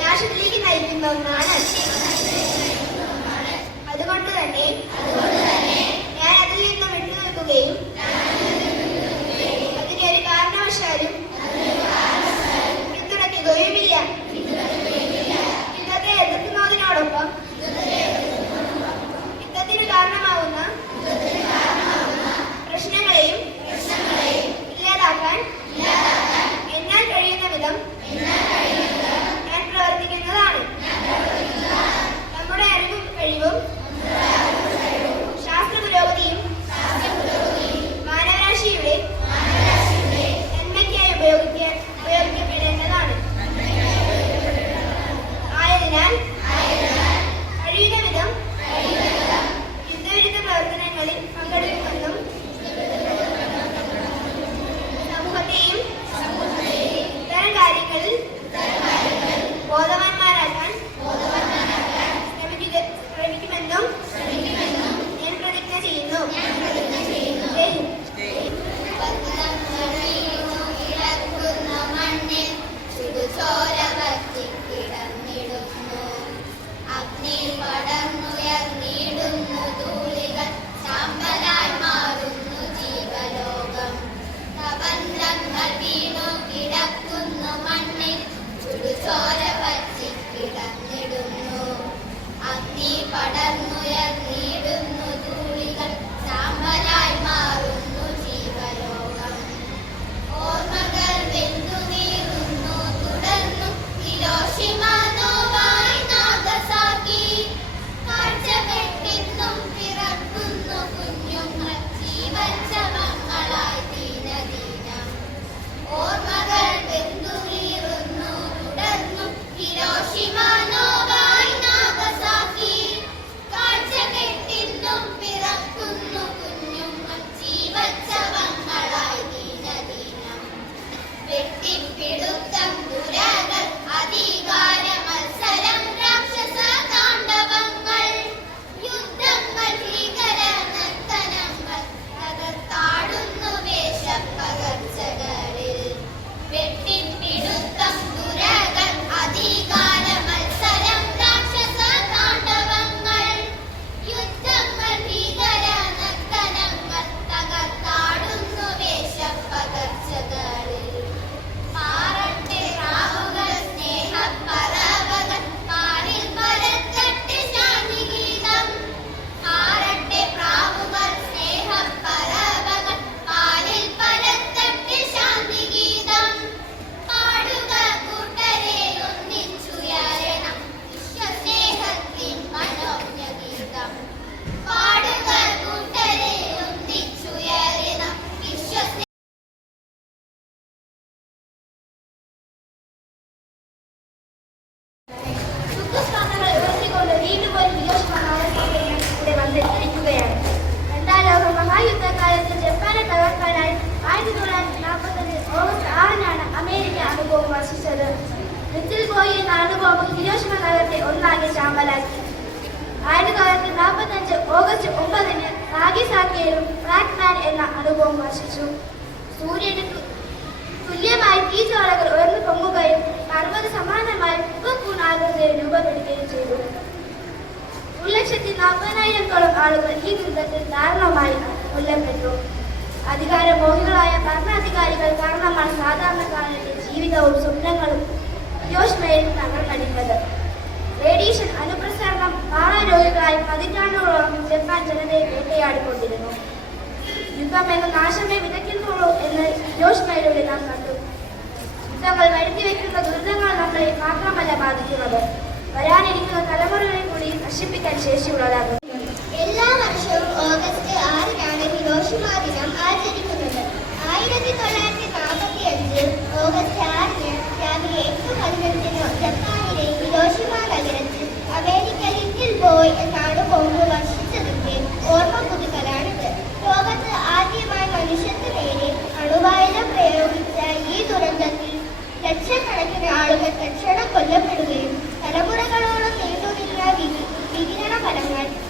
നാശത്തിലേക്ക് നയിക്കുന്ന ഒന്നാണ്. അതുകൊണ്ട് തന്നെ ഞാൻ അതിൽ നിന്ന് വിട്ടുനിൽക്കുകയും അതിനെ ഒരു കാരണവശാലും പിന്തുണയ്ക്കുകയുമില്ല. യുദ്ധത്തെ എതിർക്കുന്നതിനോടൊപ്പം യുദ്ധത്തിന് കാരണമാവുന്ന പ്രശ്നങ്ങളെയും ഇല്ലാതാക്കാൻ എന്നാൽ കഴിയുന്ന വിധം ഞാൻ പ്രവർത്തിക്കുന്നതാണ്. നമ്മുടെ അറിവും കഴിവും ശാസ്ത്ര പുരോഗതിയും മാനവരാശിയുടെ നന്മയ്ക്കായി ഉപയോഗിക്കപ്പെടേണ്ടതാണ്. ആയതിനാൽ കഴിയുന്ന വിധം യുദ്ധവിരുദ്ധ പ്രവർത്തനങ്ങളിൽ പങ്കെടുക്കുമെന്നും സമൂഹത്തെയും ഇത്തരം കാര്യങ്ങളിൽ ബോധവാന്മാരാക്കാൻ ശ്രമിക്കുമെന്നും ഞാൻ പ്രതിജ്ഞ ചെയ്യുന്നു. ജയ് ഹിന്ദ്. ഹിരോഷിമ നഗരത്തെ ഒന്നാകെ ശാമ്പലാക്കി. 1945 ഓഗസ്റ്റ് 9 നാഗിസാക്കിയിലും ഫ്രാഗ്മാൻ എന്ന അണുബോംബ് വർഷിച്ചു. സൂര്യന് തുല്യമായി തീജ്വാലകൾ ഉയർന്നു പൊങ്ങുകയും പർവ്വത സമാനമായി ഉപകൂണാകൃതിയിൽ രൂപപ്പെടുകയും ചെയ്തു. 1,40,000-ഓളം ആളുകൾ ഈ ദുരിതത്തിൽ ദാരുണമായി കൊല്ലപ്പെട്ടു. അധികാരമോഹികളായ ഭരണാധികാരികൾ കാരണമാണ് സാധാരണക്കാരന്റെ ജീവിതവും സ്വപ്നങ്ങളും ഹിരോഷിമയിൽ തകർന്നടിഞ്ഞത്. റേഡിയേഷൻ അനുപ്രസരണം മാറാരോഗികളായി പതിറ്റാണ്ടുകളോളം ജപ്പാൻ ജനതയെ വേട്ടയാടിക്കൊണ്ടിരുന്നു. യുദ്ധം എന്ന നാശമേ വിതയ്ക്കുന്നുള്ളൂ എന്ന് ഹിരോഷിമയിലൂടെ നാം കണ്ടു. യുദ്ധങ്ങൾ വരുത്തിവെക്കുന്ന ദുരിതങ്ങൾ നമ്മളെ മാത്രമല്ല ബാധിക്കുന്നത്, വരാനിരിക്കുന്ന തലമുറകളെ കൂടി നശിപ്പിക്കാൻ ശേഷിയുള്ളതാകും. എല്ലാ വർഷവും ഓഗസ്റ്റ് 6-നാണ് ഹിരോഷിമ ദിനം ആചരിക്കുന്നത്. 1945 ഓഗസ്റ്റ് 6-ന് രാവിലെ 8:15 ജപ്പാനിലെ ഹിരോഷിമ നഗരത്തിൽ അമേരിക്ക ലിറ്റിൽ ബോയ് എന്ന അണുബോംബ് വർഷിച്ചതിന്റെ ഓർമ്മ പുതുക്കലാണിത്. ലോകത്ത് ആദ്യമായി മനുഷ്യർക്ക് നേരെ അണുവായുധം പ്രയോഗിച്ച ഈ ദുരന്തത്തിൽ ലക്ഷക്കണക്കിന് ആളുകൾ തൽക്ഷണം കൊല്ലപ്പെടുകയും തലമുറകളോളം നീണ്ടുനിന്ന വികിരണ ഫലങ്ങൾ